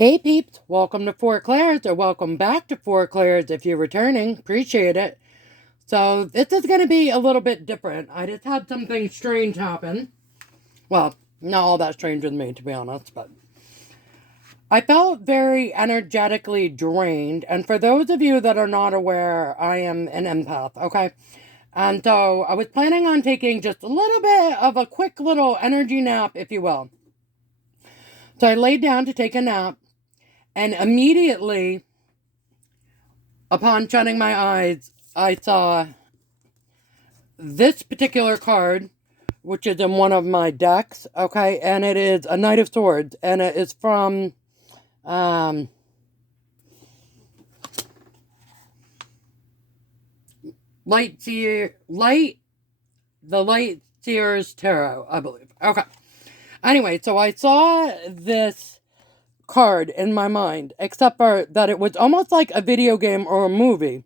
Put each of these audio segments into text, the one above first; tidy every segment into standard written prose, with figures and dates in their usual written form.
Hey peeps, welcome to Fort Claire's, or welcome back to Fort Claire's if you're returning. Appreciate it. So this is going to be a little bit different. I just had something strange happen. Well, not all that strange with me, to be honest, but I felt very energetically drained. And for those of you that are not aware, I am an empath, okay? And so I was planning on taking just a little bit of a quick little energy nap, if you will. So I laid down to take a nap, and immediately upon shutting my eyes, I saw this particular card, which is in one of my decks, okay, and it is a Knight of Swords, and it is from, the Light Seers Tarot, I believe. Okay. Anyway, so I saw this card in my mind, except for that it was almost like a video game or a movie.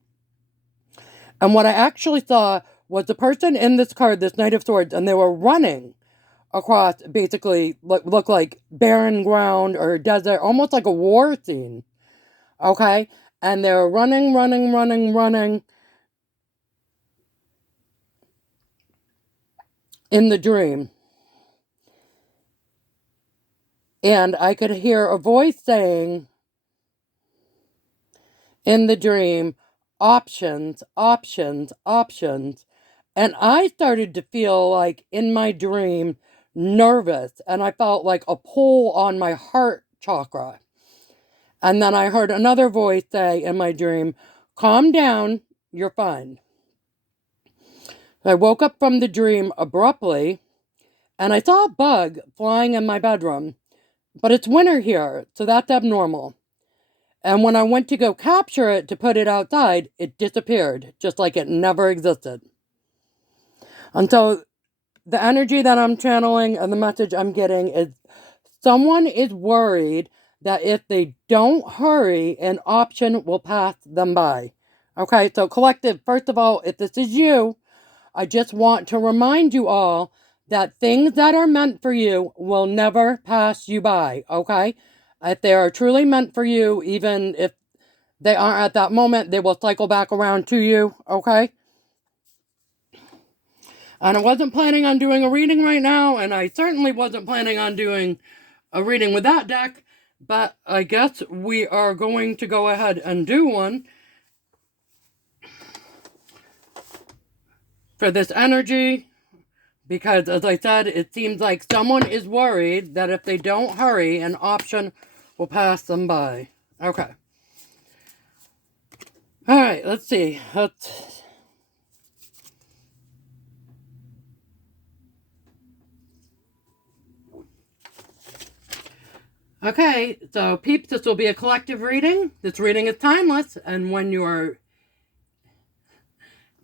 And what I actually saw was the person in this card, this Knight of Swords, and they were running across basically look like barren ground or desert, almost like a war scene. Okay? And they're running in the dream. And I could hear a voice saying in the dream, options, options, options. And I started to feel like in my dream nervous, and I felt like a pull on my heart chakra. And then I heard another voice say in my dream, calm down, you're fine. I woke up from the dream abruptly, and I saw a bug flying in my bedroom. But it's winter here, so that's abnormal. And when I went to go capture it to put it outside, it disappeared, just like it never existed. And so the energy that I'm channeling and the message I'm getting is someone is worried that if they don't hurry, an option will pass them by. Okay, so collective, first of all, if this is you, I just want to remind you all that things that are meant for you will never pass you by, okay? If they are truly meant for you, even if they aren't at that moment, they will cycle back around to you, okay? And I wasn't planning on doing a reading right now, and I certainly wasn't planning on doing a reading with that deck, but I guess we are going to go ahead and do one for this energy, because as I said, it seems like someone is worried that if they don't hurry, an option will pass them by. Okay. Alright, let's see. Okay, so peeps, this will be a collective reading. This reading is timeless, and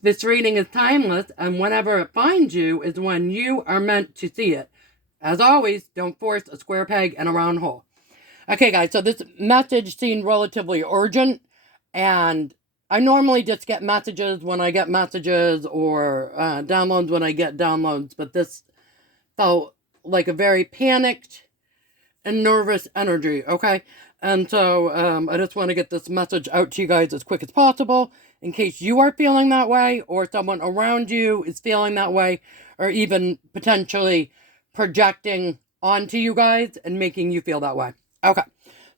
this reading is timeless, and whenever it finds you is when you are meant to see it. As always, don't force a square peg in a round hole. Okay, guys, so this message seemed relatively urgent, and I normally just get messages when I get messages, or downloads when I get downloads, but this felt like a very panicked and nervous energy, okay? And so I just want to get this message out to you guys as quick as possible in case you are feeling that way, or someone around you is feeling that way, or even potentially projecting onto you guys and making you feel that way. Okay,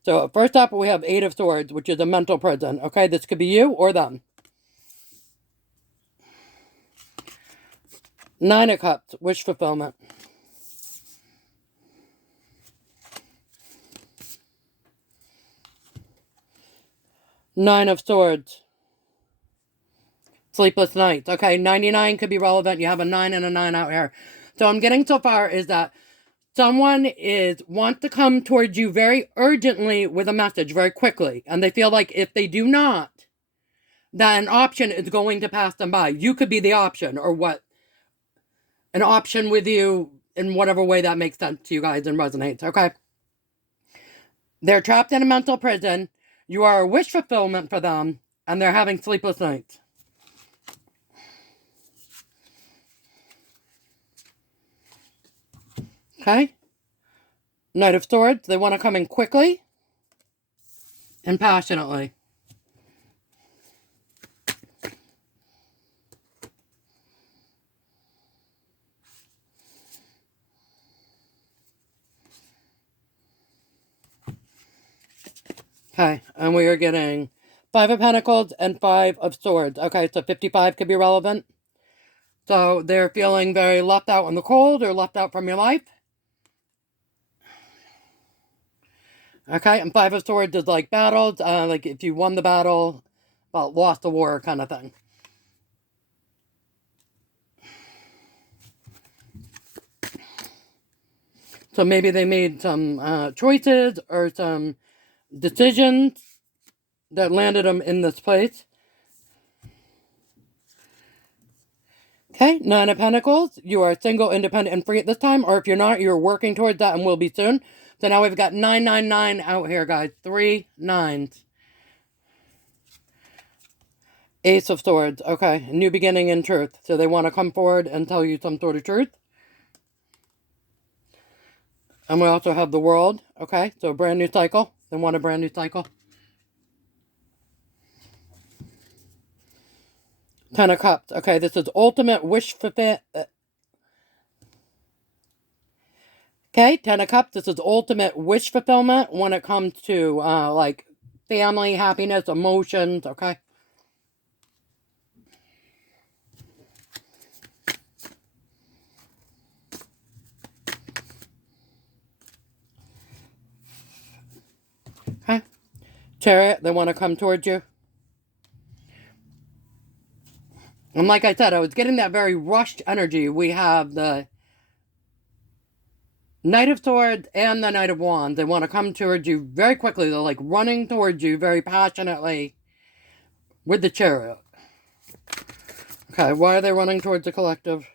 so first up we have Eight of Swords, which is a mental prison. Okay, this could be you or them. Nine of Cups, wish fulfillment. Nine of Swords, sleepless nights. Okay, 99 could be relevant. You have a 9 and a 9 out here. So I'm getting so far is that someone wants to come towards you very urgently with a message very quickly, and they feel like if they do not, then an option is going to pass them by. You could be the option, or what? An option with you in whatever way that makes sense to you guys and resonates, okay? They're trapped in a mental prison. You are a wish fulfillment for them, and they're having sleepless nights. Okay? Knight of Swords, they want to come in quickly. and passionately. Okay, and we are getting 5 of Pentacles and 5 of Swords. Okay, so 55 could be relevant. So they're feeling very left out in the cold or left out from your life. Okay, and 5 of Swords is like battles, like if you won the battle, well, lost the war kind of thing. So maybe they made some choices or some decisions that landed them in this place. Okay, 9 of Pentacles. You are single, independent, and free at this time. Or if you're not, you're working towards that and will be soon. So now we've got 999 out here, guys. 3 9s. Ace of Swords. Okay, new beginning in truth. So they want to come forward and tell you some sort of truth. And we also have the World. Okay, so a brand new cycle. They want a brand new cycle. 10 of Cups. Okay, this is ultimate wish fulfillment. Okay, 10 of Cups. This is ultimate wish fulfillment when it comes to like family, happiness, emotions. Okay. Okay. Chariot. They want to come towards you. And like I said, I was getting that very rushed energy. We have the Knight of Swords and the Knight of Wands. They want to come towards you very quickly. They're like running towards you very passionately with the Chariot. Okay, why are they running towards the collective?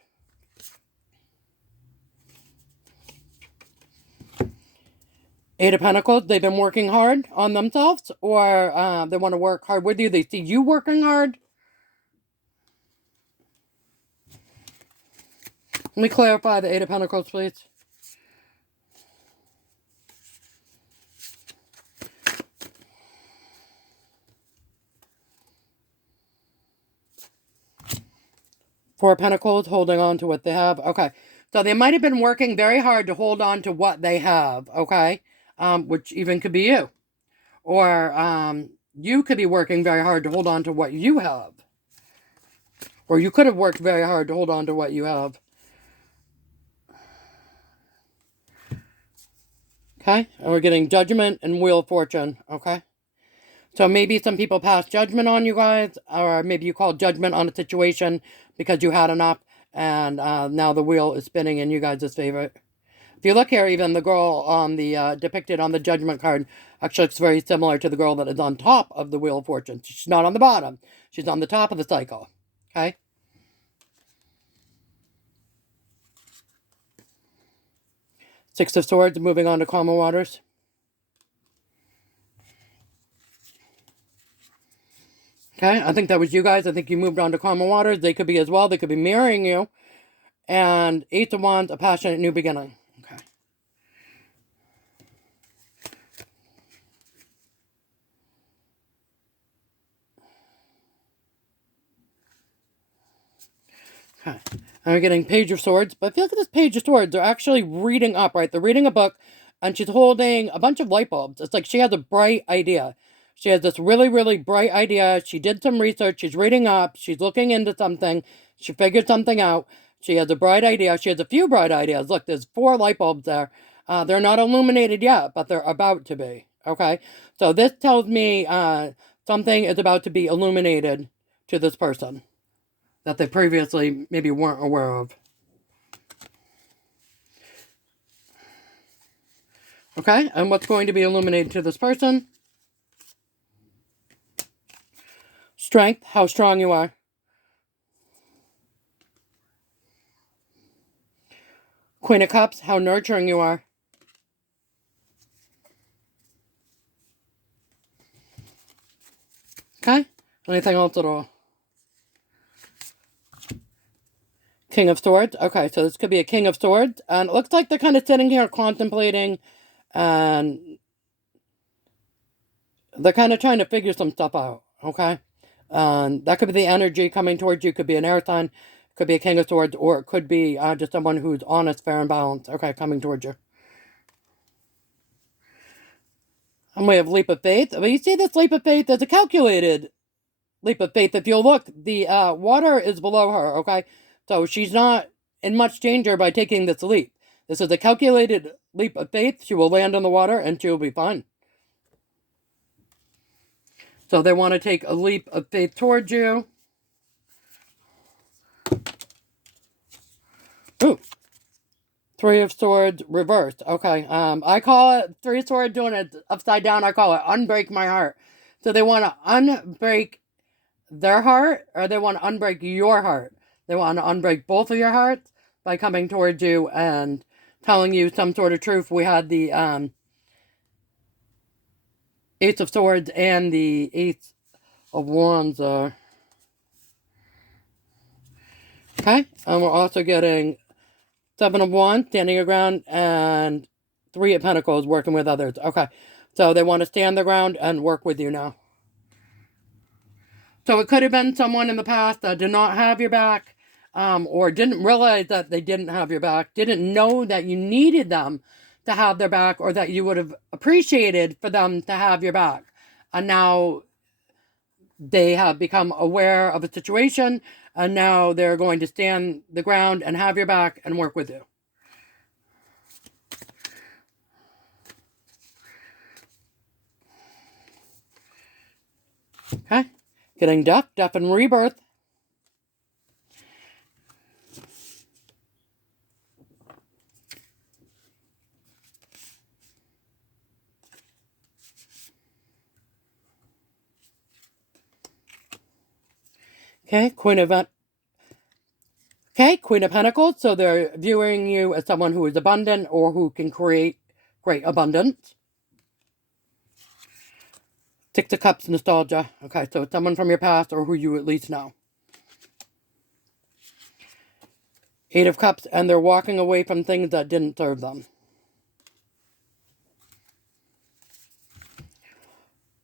Eight of Pentacles. They've been working hard on themselves, or they want to work hard with you. They see you working hard. Let me clarify the Eight of Pentacles, please. Four of Pentacles, holding on to what they have. Okay. So they might have been working very hard to hold on to what they have, okay? Which even could be you. Or you could be working very hard to hold on to what you have. Or you could have worked very hard to hold on to what you have. Okay? And we're getting Judgment and Wheel of Fortune, okay? So maybe some people pass judgment on you guys, or maybe you call judgment on a situation because you had enough, and now the wheel is spinning in you guys' favor. If you look here, even the girl on the depicted on the judgment card actually looks very similar to the girl that is on top of the Wheel of Fortune. She's not on the bottom. She's on the top of the cycle. Okay? Six of Swords, moving on to calmer waters. Okay, I think that was you guys. I think you moved on to calmer waters. They could be as well. They could be mirroring you. And Eight of Wands, a passionate new beginning. Okay. Okay. And we're getting Page of Swords. But if you look at this Page of Swords, they're actually reading up, right? They're reading a book, and she's holding a bunch of light bulbs. It's like she has a bright idea. She has this really, really bright idea. She did some research. She's reading up. She's looking into something. She figured something out. She has a bright idea. She has a few bright ideas. Look, there's 4 light bulbs there. They're not illuminated yet, but they're about to be. Okay? So this tells me something is about to be illuminated to this person that they previously maybe weren't aware of. Okay? And what's going to be illuminated to this person? Strength, how strong you are. Queen of Cups, how nurturing you are. Okay? Anything else at all? King of Swords. Okay, so this could be a King of Swords. And it looks like they're kind of sitting here contemplating and They're kind of trying to figure some stuff out, okay? That could be the energy coming towards you. Could be an air sign, could be a king of swords, or it could be just someone who's honest, fair, and balanced, okay, coming towards you. And we have leap of faith. But you see this leap of faith as a calculated leap of faith. If you'll look, the water is below her, okay? So she's not in much danger by taking this leap. This is a calculated leap of faith. She will land on the water and she will be fine. So they want to take a leap of faith towards you. Ooh. Three of Swords reversed. Okay. I call it Three of Swords doing it upside down. I call it unbreak my heart. So they want to unbreak their heart, or they want to unbreak your heart. They want to unbreak both of your hearts by coming towards you and telling you some sort of truth. We had the Ace of Swords and the Ace of Wands. Okay. And we're also getting Seven of Wands, standing your ground, and Three of Pentacles, working with others. Okay. So they want to stand their ground and work with you now. So it could have been someone in the past that did not have your back, or didn't realize that they didn't have your back, didn't know that you needed them to have their back, or that you would have appreciated for them to have your back. And now they have become aware of a situation, and now they're going to stand the ground and have your back and work with you. Okay. Getting death and rebirth. Okay, Queen of Pentacles. So they're viewing you as someone who is abundant or who can create great abundance. Six of Cups, nostalgia. Okay, so it's someone from your past or who you at least know. Eight of Cups, and they're walking away from things that didn't serve them.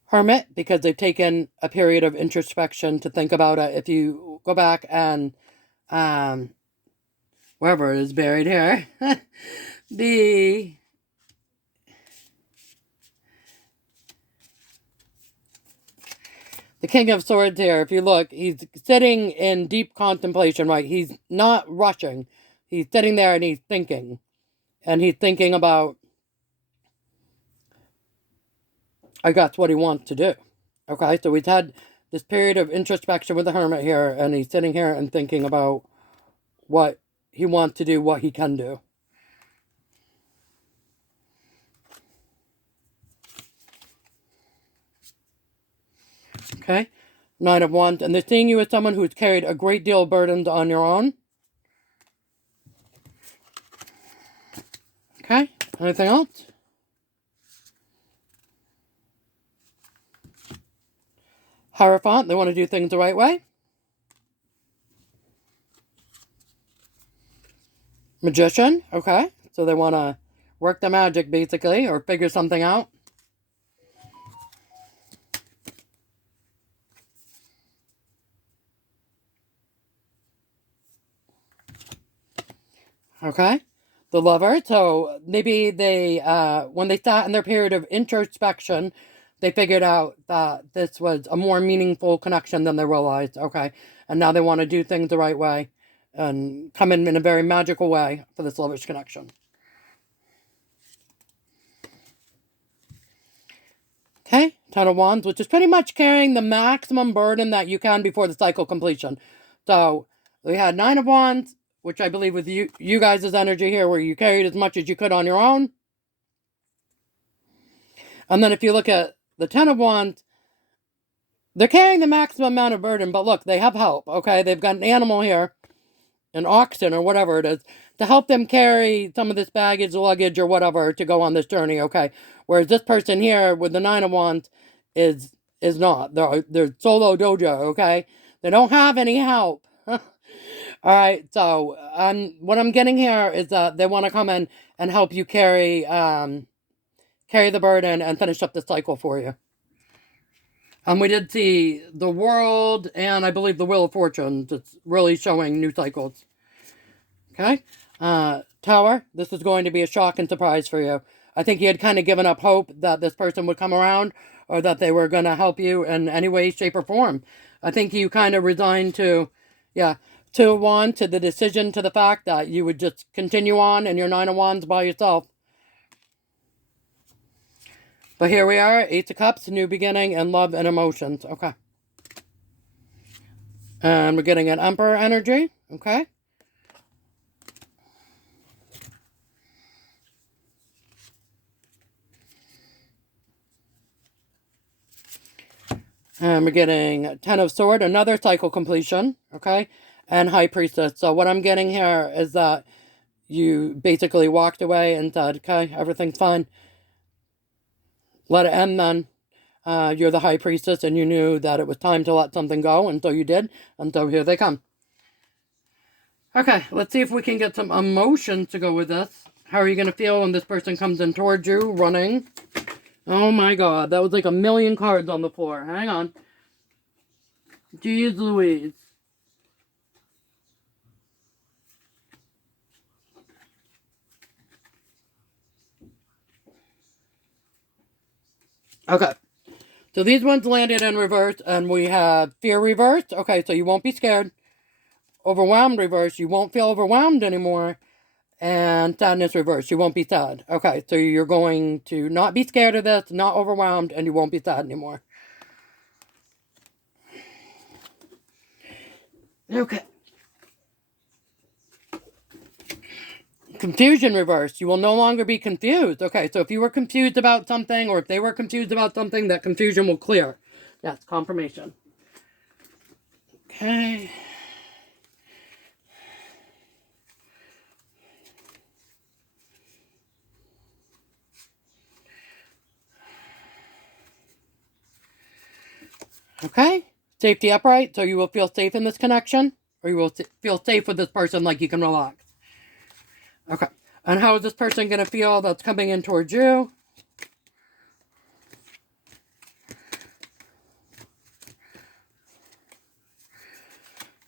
Hermit, because they've taken a period of introspection to think about it. If you go back and wherever it is buried here, the King of Swords here, if you look, he's sitting in deep contemplation, right? He's not rushing. He's sitting there and he's thinking. And he's thinking about, I guess, what he wants to do. Okay, so he's had this period of introspection with the Hermit here, and he's sitting here and thinking about what he wants to do, what he can do. Okay, Nine of Wands, and they're seeing you as someone who's carried a great deal of burdens on your own. Okay, anything else? Hierophant, they want to do things the right way. Magician, okay, so they want to work the magic, basically, or figure something out. Okay, the Lover, so maybe they, when they sat in their period of introspection, they figured out that this was a more meaningful connection than they realized, okay, and now they want to do things the right way and come in a very magical way for this Lover's connection. Okay, Ten of Wands, which is pretty much carrying the maximum burden that you can before the cycle completion. So, we had Nine of Wands, which I believe was you guys' energy here, where you carried as much as you could on your own. And then if you look at the Ten of Wands, they're carrying the maximum amount of burden, but look, they have help, okay? They've got an animal here, an oxen or whatever it is, to help them carry some of this baggage, luggage, or whatever to go on this journey, okay? Whereas this person here with the Nine of Wands is not. They're solo dojo, okay? They don't have any help. Alright, so what I'm getting here is that they want to come in and help you carry the burden and finish up the cycle for you. We did see the World and I believe the Wheel of Fortune. It's really showing new cycles. Okay? Tower, this is going to be a shock and surprise for you. I think you had kind of given up hope that this person would come around or that they were going to help you in any way, shape, or form. I think you kind of resigned to, yeah, to one, to the decision, to the fact that you would just continue on in your Nine of Wands by yourself. But here we are, Ace of Cups, new beginning, and love and emotions. Okay. And we're getting an Emperor energy. Okay. And we're getting Ten of Swords, another cycle completion. Okay. And High Priestess. So what I'm getting here is that you basically walked away and said, okay, everything's fine. Let it end then. You're the High Priestess and you knew that it was time to let something go, and so you did, and so here they come. Okay, let's see if we can get some emotion to go with this. How are you going to feel when this person comes in towards you, running? Oh my god, that was like a million cards on the floor. Hang on. Jeez Louise. Okay. So these ones landed in reverse, and we have fear reversed. Okay, so you won't be scared. Overwhelmed reverse. You won't feel overwhelmed anymore. And sadness reverse. You won't be sad. Okay, so you're going to not be scared of this, not overwhelmed, and you won't be sad anymore. Okay. Confusion reversed. You will no longer be confused. Okay, so if you were confused about something, or if they were confused about something, that confusion will clear. Yes, confirmation. Okay. Okay. Safety upright, so you will feel safe in this connection, or you will feel safe with this person, like you can relax. Okay. And how is this person going to feel that's coming in towards you?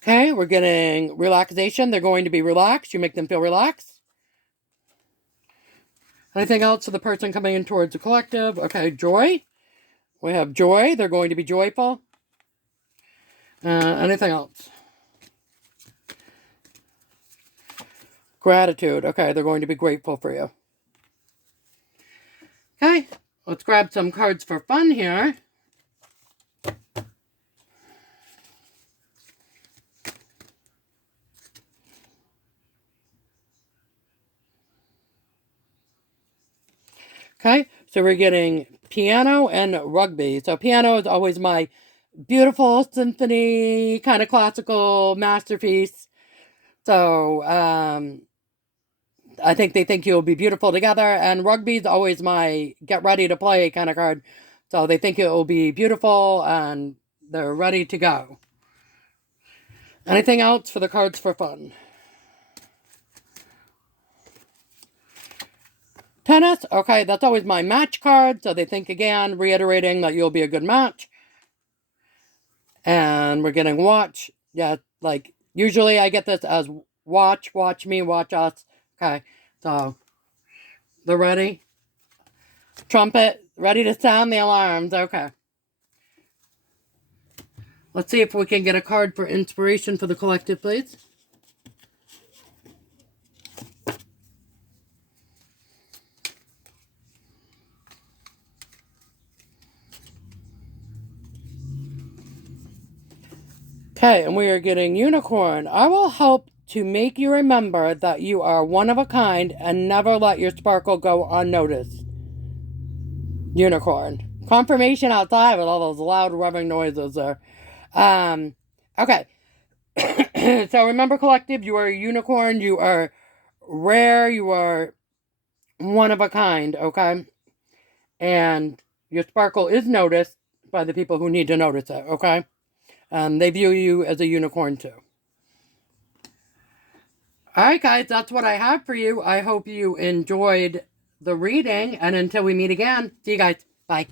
Okay, we're getting relaxation. They're going to be relaxed. You make them feel relaxed. Anything else for the person coming in towards the collective? Okay, joy. We have joy. They're going to be joyful. Anything else? Gratitude. Okay, they're going to be grateful for you. Okay, let's grab some cards for fun here. Okay, so we're getting piano and rugby. So piano is always my beautiful symphony, kind of classical masterpiece. So, I think they think you'll be beautiful together. And rugby's always my get ready to play kind of card. So they think it will be beautiful and they're ready to go. Anything else for the cards for fun? Tennis, okay, that's always my match card. So they think again, reiterating that you'll be a good match. And we're getting watch. Yeah, like usually I get this as watch me, watch us. Okay, so they're ready. Trumpet, ready to sound the alarms. Okay. Let's see if we can get a card for inspiration for the collective, please. Okay, and we are getting unicorn. I will help to make you remember that you are one of a kind and never let your sparkle go unnoticed. Unicorn. Confirmation outside with all those loud rubbing noises there. Okay. So remember, collective, you are a unicorn. You are rare. You are one of a kind, okay? And your sparkle is noticed by the people who need to notice it, okay? They view you as a unicorn too. Alright guys, that's what I have for you. I hope you enjoyed the reading, and until we meet again, see you guys. Bye.